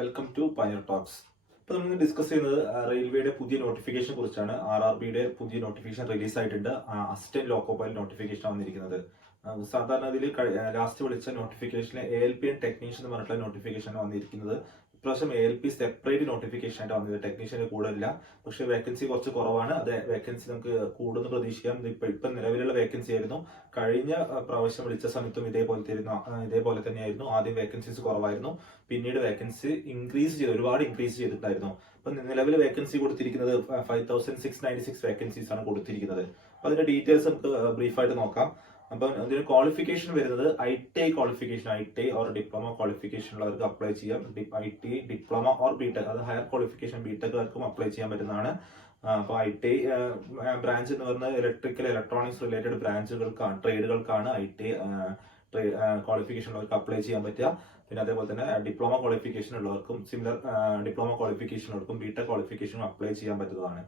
Welcome to പയർ talks. ഇപ്പോൾ നമ്മൾ ഡിസ്കസ് ചെയ്യുന്നത് റെയിൽവേയുടെ പുതിയ നോട്ടിഫിക്കേഷനെ കുറിച്ചാണ്. RRBയുടെ പുതിയ നോട്ടിഫിക്കേഷൻ റിലീസ് ആയിട്ടുണ്ട്. അസിസ്റ്റന്റ് ലോക്കോ പൈലറ്റ് നോട്ടിഫിക്കേഷൻ വന്നിരിക്കുന്നത്. സാധാരണ ഇതിൽ ലാസ്റ്റ് വിളിച്ച നോട്ടിഫിക്കേഷനിൽ ALP ടെക്നീഷ്യൻ എന്ന് പറഞ്ഞിട്ടുള്ള നോട്ടിഫിക്കേഷൻ വന്നിരിക്കുന്നത്. ഇപ്രാവശ്യം ALP സെപ്പറേറ്റ് നോട്ടിഫിക്കേഷൻ ആയിട്ട് വന്നത്. ടെക്നീഷ്യന് കൂടുതലില്ല, പക്ഷേ വേക്കൻസി കുറച്ച് കുറവാണ്. അത് വേക്കൻസി നമുക്ക് കൂടുന്ന പ്രതീക്ഷിക്കാം. ഇപ്പം നിലവിലുള്ള വേക്കൻസി ആയിരുന്നു. കഴിഞ്ഞ പ്രാവശ്യം വിളിച്ച സമയത്തും ഇതേപോലെ തന്നെയായിരുന്നു. ആദ്യം വേക്കൻസീസ് കുറവായിരുന്നു, പിന്നീട് വേക്കൻസി ഒരുപാട് ഇൻക്രീസ് ചെയ്തിട്ടായിരുന്നു. അപ്പൊ നിലവിൽ വേക്കൻസി കൊടുത്തിരിക്കുന്നത് 5696 വേക്കൻസീസ് ആണ് കൊടുത്തിരിക്കുന്നത്. അപ്പൊ അതിന്റെ ഡീറ്റെയിൽസ് നമുക്ക് ബ്രീഫായിട്ട് നോക്കാം. അപ്പം അതിന് ക്വാളിഫിക്കേഷൻ വരുന്നത് ITI qualification, ITI or diploma qualification ഉള്ളവർക്ക് അപ്ലൈ ചെയ്യാം. ITI ഡിപ്ലോമ ഓർ BTech, അത് ഹയർ ക്വാളിഫിക്കേഷൻ BTechകാർക്കും അപ്ലൈ ചെയ്യാൻ പറ്റുന്നതാണ്. അപ്പോൾ ITI ബ്രാഞ്ച് എന്ന് പറഞ്ഞാൽ ഇലക്ട്രിക്കൽ ഇലക്ട്രോണിക്സ് റിലേറ്റഡ് ബ്രാഞ്ചുകൾക്കാണ്, ട്രേഡുകൾക്കാണ് ITI ക്വാളിഫിക്കേഷൻ ഉള്ളവർക്ക് അപ്ലൈ ചെയ്യാൻ പറ്റുക. പിന്നെ അതേപോലെ തന്നെ ഡിപ്ലോമ ക്വാളിഫിക്കേഷൻ ഉള്ളവർക്കും ഡിപ്ലോമ ക്വാളിഫിക്കേഷൻ ഉള്ളവർക്കും BTech ക്വാളിഫിക്കേഷനും അപ്ലൈ ചെയ്യാൻ പറ്റുന്നതാണ്.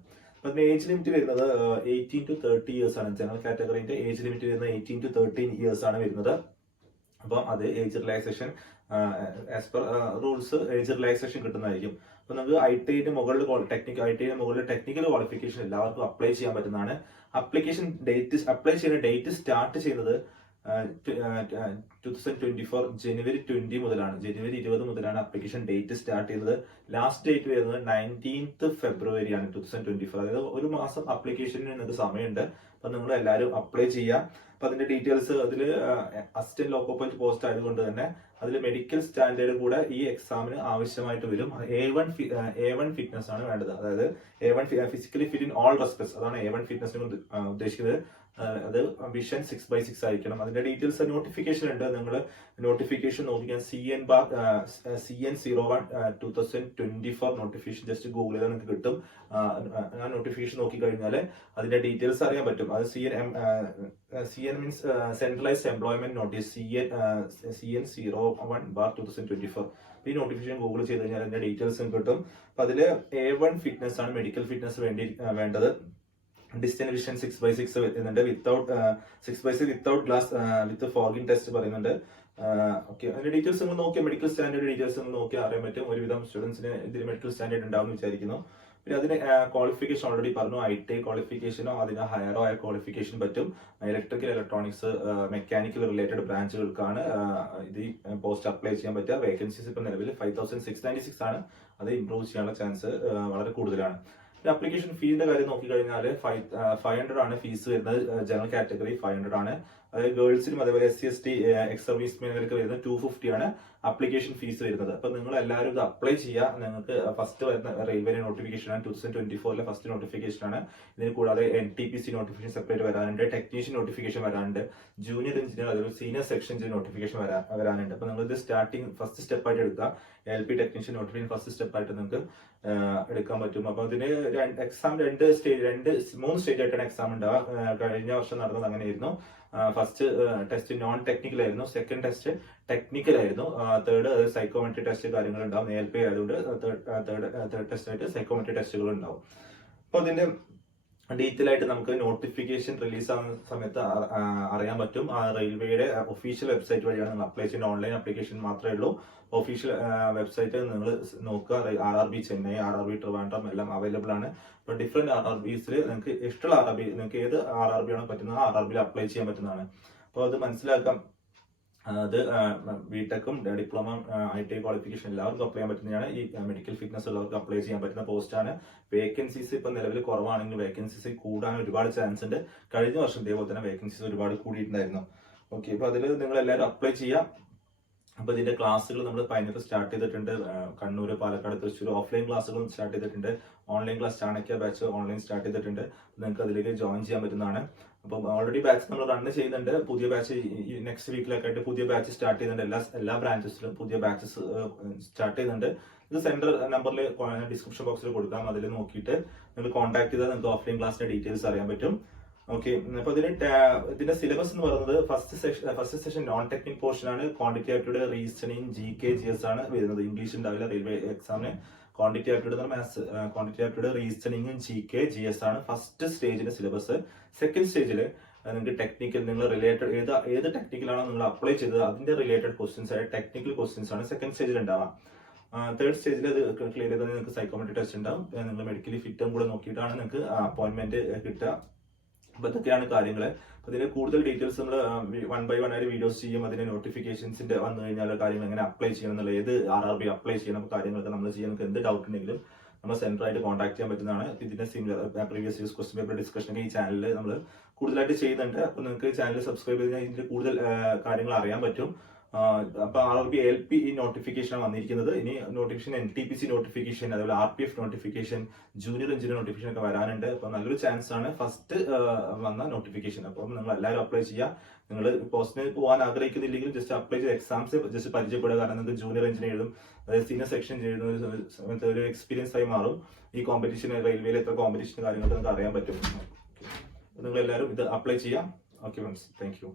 അതിന്റെ ഏജ് ലിമിറ്റ് വരുന്നത് 18 to 30 ഇയേഴ്സ് ആണ്. ജനറൽ കാറ്റഗറിന്റെ ഏജ് ലിമിറ്റ് വരുന്നത് 18 to 13 ഇയേഴ്സ് ആണ് വരുന്നത്. അപ്പം അത് age relaxation as per rules age relaxation കിട്ടുന്നതായിരിക്കും. അപ്പൊ നമുക്ക് ITIന്റെ മുകളിൽ ടെക്നിക്കൽ ക്വാളിഫിക്കേഷൻ എല്ലാവർക്കും അപ്ലൈ ചെയ്യാൻ പറ്റുന്നതാണ്. അപ്ലൈ ചെയ്യുന്ന ഡേറ്റ് സ്റ്റാർട്ട് ചെയ്യുന്നത് 2024 ജനുവരി 20 മുതലാണ്. ജനുവരി 20 മുതലാണ് അപ്ലിക്കേഷൻ ഡേറ്റ് സ്റ്റാർട്ട് ചെയ്യുന്നത്. ലാസ്റ്റ് ഡേറ്റ് വരുന്നത് 19th ഫെബ്രുവരി ആണ് 2024. അതായത് ഒരു മാസം അപ്ലിക്കേഷന് നിങ്ങൾക്ക് സമയമുണ്ട്. അപ്പൊ നിങ്ങൾ എല്ലാവരും അപ്ലൈ ചെയ്യാം. അപ്പൊ അതിന്റെ ഡീറ്റെയിൽസ് അതിൽ അസിസ്റ്റന്റ് ലോക്കോ പൈലറ്റ് പോസ്റ്റ് ആയതുകൊണ്ട് തന്നെ അതിൽ മെഡിക്കൽ സ്റ്റാൻഡേർഡ് കൂടെ ഈ എക്സാമിന് ആവശ്യമായിട്ട് വരും. A1 ഫിറ്റ്നസ് ആണ് വേണ്ടത്. അതായത് A1 physically fit in all respects, അതാണ് A1 ഫിറ്റ്നസിന് ഉദ്ദേശിക്കുന്നത്. അത് വിഷൻ 6/6 ആയിരിക്കണം. അതിന്റെ ഡീറ്റെയിൽസ് നോട്ടിഫിക്കേഷൻ ഉണ്ട്. നിങ്ങൾ നോട്ടിഫിക്കേഷൻ നോക്കിയാൽ CN01 2024 നോട്ടിഫിക്കേഷൻ ജസ്റ്റ് ഗൂഗിൾ ചെയ്താൽ നിങ്ങൾക്ക് കിട്ടും. ആ നോട്ടിഫിക്കേഷൻ നോക്കിക്കഴിഞ്ഞാൽ അതിന്റെ ഡീറ്റെയിൽസ് അറിയാൻ പറ്റും. അത് CN means centralised employment notice, CN01/2024. ഈ നോട്ടിഫിക്കേഷൻ ഗൂഗിൾ ചെയ്ത് കഴിഞ്ഞാൽ അതിന്റെ ഡീറ്റെയിൽസ് കിട്ടും. അപ്പൊ അതില് A1 ഫിറ്റ്നസ് ആണ് മെഡിക്കൽ ഫിറ്റ്നസ് വേണ്ടത്. ഡിസ്റ്റൻസ് വിഷൻ 6/6 വരുന്നുണ്ട്. 6/6 without glass with fogging test പറയുന്നുണ്ട്. ഓക്കെ, അതിന്റെ ഡീറ്റെയിൽസ് നിങ്ങൾ നോക്കിയാൽ മെഡിക്കൽ സ്റ്റാൻഡേർഡ് ഡീറ്റെയിൽസ് നിങ്ങൾ നോക്കിയാൽ അറിയാൻ പറ്റും. ഒരുവിധം സ്റ്റുഡൻസിന് ഇതിൽ മെഡിക്കൽ സ്റ്റാൻഡേർഡ് ഉണ്ടാവും എന്ന് വിചാരിക്കുന്നു. പിന്നെ അതിന് ക്വാളിഫിക്കേഷൻ ഓൾറെഡി പറഞ്ഞു. ITI ക്വാളിഫിക്കേഷനോ അതിന് ഹയറോ ആയ ക്വാളിഫിക്കേഷൻ പറ്റും. ഇലക്ട്രിക്കൽ ഇലക്ട്രോണിക്സ് മെക്കാനിക്കൽ റിലേറ്റഡ് ബ്രാഞ്ചുകൾക്കാണ് ഇത് പോസ്റ്റ് അപ്ലൈ ചെയ്യാൻ പറ്റുക. വേക്കൻസീസ് ഇപ്പൊ നിലവിൽ 5696 ആണ്. അത് ഇംപ്രൂവ് ചെയ്യാനുള്ള ചാൻസ് വളരെ കൂടുതലാണ്. അപ്ലിക്കേഷൻ ഫീസിന്റെ കാര്യം നോക്കിക്കഴിഞ്ഞാൽ 500 ആണ് ഫീസ് വരുന്നത്. ജനറൽ കാറ്റഗറി 500 ആണ്. അതായത് ഗേൾസിനും അതേപോലെ SC/ST എക്സ് സർവീസ് മെനുകൾക്ക് വരുന്നത് 250 ആണ് അപ്ലിക്കേഷൻ ഫീസ് വരുന്നത്. അപ്പൊ നിങ്ങൾ എല്ലാവരും ഇത് അപ്ലൈ ചെയ്യുക. നിങ്ങൾക്ക് ഫസ്റ്റ് വരുന്ന റെയിൽവേ നോട്ടിഫിക്കേഷൻ ആണ്. 2024 ഫസ്റ്റ് നോട്ടിഫിക്കേഷൻ ആണ്. ഇതിന് കൂടാതെ NTPC നോട്ടിഫിക്കേഷൻ സെപ്പറേറ്റ് വരാനുണ്ട്, ടെക്നീഷ്യൻ നോട്ടിഫിക്കേഷൻ വരാനുണ്ട്, ജൂനിയർ എഞ്ചിനീയർ അതേപോലെ സീനിയർ സെക്ഷൻ നോട്ടിഫിക്കേഷൻ വരാനുണ്ട്. അപ്പൊ നിങ്ങൾ ഇത് ഫസ്റ്റ് സ്റ്റെപ്പ് ആയിട്ട് എടുക്കുക. ALP technician notification first step ആയിട്ട് നിങ്ങൾക്ക് എടുക്കാൻ പറ്റും. അപ്പൊ ഇതിന് എക്സാം 3 സ്റ്റേജ് ആയിട്ടാണ് എക്സാം ഉണ്ടാവുക. കഴിഞ്ഞ വർഷം നടന്നത് അങ്ങനെയായിരുന്നു. ഫസ്റ്റ് ടെസ്റ്റ് നോൺ ടെക്നിക്കൽ ആയിരുന്നു, സെക്കൻഡ് ടെസ്റ്റ് ടെക്നിക്കൽ ആയിരുന്നു, തേർഡ് സൈക്കോമെട്രി ടെസ്റ്റ് കാര്യങ്ങൾ ഉണ്ടാവും. ALP ആയതുകൊണ്ട് തേർഡ് ടെസ്റ്റ് ആയിട്ട് സൈക്കോമെട്രി ടെസ്റ്റുകൾ ഉണ്ടാവും. അപ്പൊ അതിന്റെ ഡീറ്റെയിൽ ആയിട്ട് നമുക്ക് നോട്ടിഫിക്കേഷൻ റിലീസ് ആവുന്ന സമയത്ത് അറിയാൻ പറ്റും. റെയിൽവേയുടെ ഒഫീഷ്യൽ വെബ്സൈറ്റ് വഴിയാണ് നിങ്ങൾ അപ്ലൈ ചെയ്യുന്ന. ഓൺലൈൻ അപ്ലിക്കേഷൻ മാത്രമേ ഉള്ളൂ. ഒഫീഷ്യൽ വെബ്സൈറ്റ് നിങ്ങൾ നോക്കുക. RRB ചെന്നൈ, RRB ട്രിവാൻഡ്രം എല്ലാം അവൈലബിൾ ആണ്. ഇപ്പൊ ഡിഫറെന്റ് RRBസിൽ നിങ്ങൾക്ക് ഇഷ്ടമുള്ള നിങ്ങൾക്ക് ഏത് RRB ആണോ പറ്റുന്നത് RRBയിൽ അപ്ലൈ ചെയ്യാൻ പറ്റുന്നതാണ്. അപ്പോൾ അത് മനസ്സിലാക്കാം. അത് BTechും ഡിപ്ലോമ ITI ക്വാളിഫിക്കേഷൻ എല്ലാവർക്കും അപ്ലൈ ചെയ്യാൻ പറ്റുന്നതാണ്. ഈ മെഡിക്കൽ ഫിറ്റ്നസ് ഉള്ളവർക്ക് അപ്ലൈ ചെയ്യാൻ പറ്റുന്ന പോസ്റ്റാണ്. വേക്കൻസീസ് ഇപ്പൊ നിലവിൽ കുറവാണെങ്കിൽ വേക്കൻസീസ് കൂടാൻ ഒരുപാട് ചാൻസ് ഉണ്ട്. കഴിഞ്ഞ വർഷം ഇതേപോലെ തന്നെ വേക്കൻസീസ് ഒരുപാട് കൂടിയിട്ടുണ്ടായിരുന്നു. ഓക്കെ, അപ്പൊ അതിൽ നിങ്ങൾ എല്ലാവരും അപ്ലൈ ചെയ്യാം. അപ്പൊ ഇതിന്റെ ക്ലാസ്സുകൾ നമ്മൾ പൈനറ്റ് സ്റ്റാർട്ട് ചെയ്തിട്ടുണ്ട്. കണ്ണൂർ, പാലക്കാട്, തൃശ്ശൂർ ഓഫ്ലൈൻ ക്ലാസ്സുകളും സ്റ്റാർട്ട് ചെയ്തിട്ടുണ്ട്. Online class Chanakya batch online start ചെയ്തിട്ടുണ്ട്. നിങ്ങൾക്ക് അതിലേക്ക് ജോയിൻ ചെയ്യാൻ പറ്റുന്നതാണ്. അപ്പം ഓൾറെഡി ബാച്ച് നമ്മൾ റൺ ചെയ്യുന്നുണ്ട്. പുതിയ ബാച്ച് നെക്സ്റ്റ് വീക്കിലൊക്കെ ആയിട്ട് പുതിയ ബാച്ച് സ്റ്റാർട്ട് ചെയ്യുന്നുണ്ട്. എല്ലാ ബ്രാഞ്ചസിലും പുതിയ ബാച്ചസ് സ്റ്റാർട്ട് ചെയ്യുന്നുണ്ട്. ഇത് സെന്റർ നമ്പറിൽ ഡിസ്ക്രിപ്ഷൻ ബോക്സിൽ കൊടുക്കാം. അതിൽ നോക്കിയിട്ട് നിങ്ങൾ കോൺടാക്ട് ചെയ്താൽ നിങ്ങൾക്ക് ഓഫ്ലൈൻ ക്ലാസ്സിന്റെ ഡീറ്റെയിൽസ് അറിയാൻ പറ്റും. ഓക്കെ, അപ്പൊ ഇതിന്റെ സിലബസ് എന്ന് പറയുന്നത് first session non technical portion ആണ്. Quantity aptitude, reasoning, GK GS ആണ് വരുന്നത്. ഇംഗ്ലീഷ് ഉണ്ടാവില്ല റെയിൽവേ എക്സാമിന്. Quantity aptitude maths, quantity aptitude, റീസണിങ്ങും GK GS ആണ് ഫസ്റ്റ് സ്റ്റേജിന്റെ സിലബസ്. സെക്കൻഡ് സ്റ്റേജിൽ നിങ്ങൾക്ക് ടെക്നിക്കൽ, നിങ്ങൾ റിലേറ്റഡ് ഏത് ടെക്നിക്കലാണോ നിങ്ങൾ അപ്ലൈ ചെയ്തത് അതിന്റെ റിലേറ്റഡ് ക്വസ്റ്റ്യൻസ് ആയ ടെക്നിക്കൽ ക്വസ്റ്റ്യൻസ് ആണ് സെക്കൻഡ് സ്റ്റേജിൽ ഉണ്ടാവാം. തേർഡ് സ്റ്റേജിൽ അത് ക്ലിയർ ചെയ്താൽ നിങ്ങൾക്ക് സൈക്കോമെട്രി ടെസ്റ്റ് ഉണ്ടാവും. നിങ്ങൾ മെഡിക്കലി ഫിറ്റും കൂടെ നോക്കിയിട്ടാണ് നിങ്ങൾക്ക് അപ്പോയിന്റ്മെന്റ് കിട്ടുക. അപ്പൊ ഇതൊക്കെയാണ് കാര്യങ്ങൾ. അതിന്റെ കൂടുതൽ ഡീറ്റെയിൽസ് നമ്മൾ 1 by 1 ആയിട്ട് വീഡിയോസ് ചെയ്യും. അതിന്റെ നോട്ടിഫിക്കേഷൻസിന്റെ വന്നു കഴിഞ്ഞാൽ കാര്യങ്ങൾ എങ്ങനെ അപ്ലൈ ചെയ്യണം എന്നുള്ള, ഏത് RRB അപ്ലൈ ചെയ്യണം, കാര്യങ്ങളൊക്കെ നമ്മൾ ചെയ്യാൻ നിങ്ങൾക്ക് എന്ത് ഡൗട്ട് ഉണ്ടെങ്കിലും നമ്മൾ സെന്ററായിട്ട് കോൺടാക്ട് ചെയ്യാൻ പറ്റുന്നതാണ്. ഇതിന്റെ similar previous years question paper discussion ഈ ചാനലിൽ നമ്മൾ കൂടുതലായിട്ട് ചെയ്യുന്നുണ്ട്. അപ്പൊ നിങ്ങൾക്ക് ചാനൽ സബ്സ്ക്രൈബ് ചെയ്ത് കഴിഞ്ഞാൽ ഇതിന്റെ കൂടുതൽ കാര്യങ്ങൾ അറിയാൻ പറ്റും. അപ്പൊ RRB ALP ഈ നോട്ടിഫിക്കേഷൻ വന്നിരിക്കുന്നത്. ഇനി നോട്ടിഫിക്കേഷൻ NTPC നോട്ടിഫിക്കേഷൻ, അതുപോലെ RPF notification, junior engineer notification ഒക്കെ വരാനുണ്ട്. അപ്പൊ നല്ലൊരു ചാൻസ് ആണ് ഫസ്റ്റ് വന്ന നോട്ടിഫിക്കേഷൻ. അപ്പം നിങ്ങൾ എല്ലാവരും അപ്ലൈ ചെയ്യുക. നിങ്ങൾ പോസ്റ്റിന് പോകാൻ ആഗ്രഹിക്കുന്നില്ലെങ്കിൽ ജസ്റ്റ് അപ്ലൈ ചെയ്ത് എക്സാംസ് ജസ്റ്റ് പരിചയപ്പെടുക. കാരണം നിങ്ങൾക്ക് ജൂനിയർ എഞ്ചിനീയറും അതായത് സീനിയർ സെക്ഷൻ ചെയ്യുന്ന ഒരു എക്സ്പീരിയൻസ് ആയി മാറും. ഈ കോമ്പറ്റീഷൻ റെയിൽവേയിൽ എത്ര കോമ്പറ്റീഷൻ കാര്യങ്ങളൊക്കെ നിങ്ങൾക്ക് അറിയാൻ പറ്റും. നിങ്ങൾ എല്ലാവരും ഇത് അപ്ലൈ ചെയ്യാം. Okay friends, thank you.